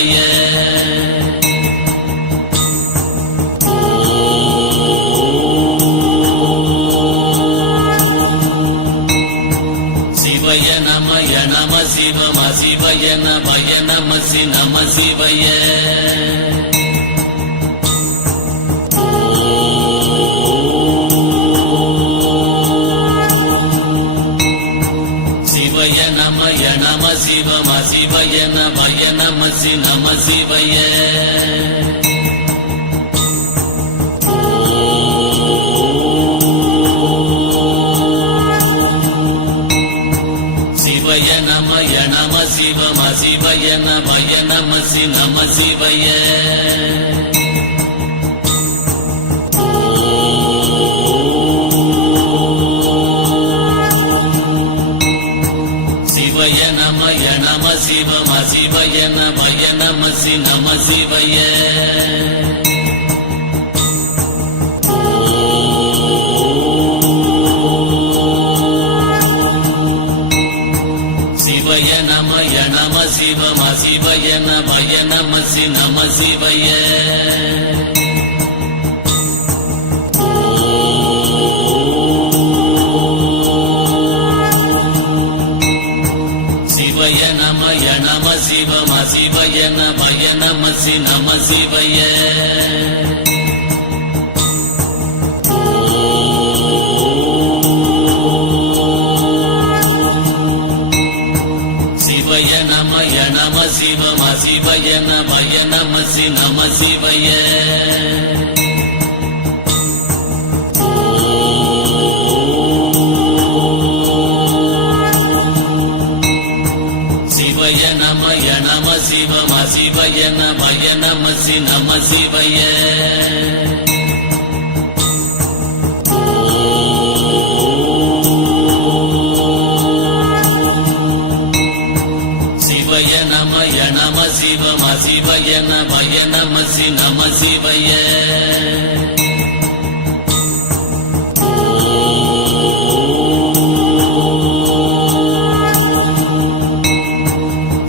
சிவய. சிவய நமய நம சிவம சிவய நமய நம சி நம சிவய. சிவய நமய நம சிவம சிவய நமய நம சி நம சிவய. சிவய நமய நம சிவம சிவய நமய நம சி நம சிவய. சிவய நமய நம சிவம சிவய நமய நம சி நம சிவய. சிவய நமய நம சிவம சிவய நமய நம சி நம சிவய. சிவய நமய நம சிவம சிவய நமய நம சி நம சிவய. சிவய நமய நம சிவம சிவய நமய நம சி நம சிவய. சிவய நமய நம சிவம சிவய நமய நம சி நம சிவய. சிவய நமய நம சிவம சிவய நமய நம சி நம சிவய.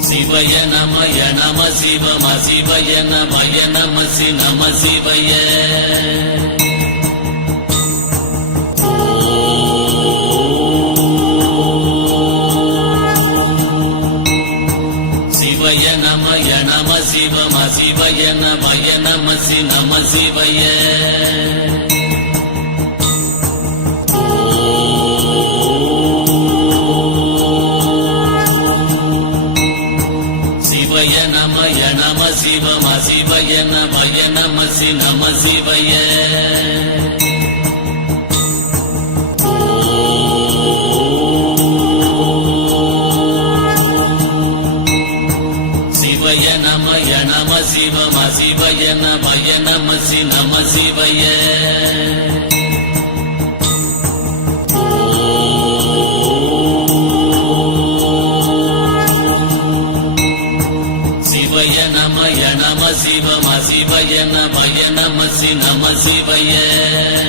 சிவய நமய நம சிவம சிவய நமய நம சி நம சிவய. சிவய நமய நம சிவம சிவய நமய நம சி நம சிவய. சிவய நமய நம சிவம சிவய நமய நம சி நம சிவய. சிவய நமய நம சிவம சிவய நமய நம சி நம சிவய. சிவய நமய நம சிவம சிவய நமய நம சி நம சிவய.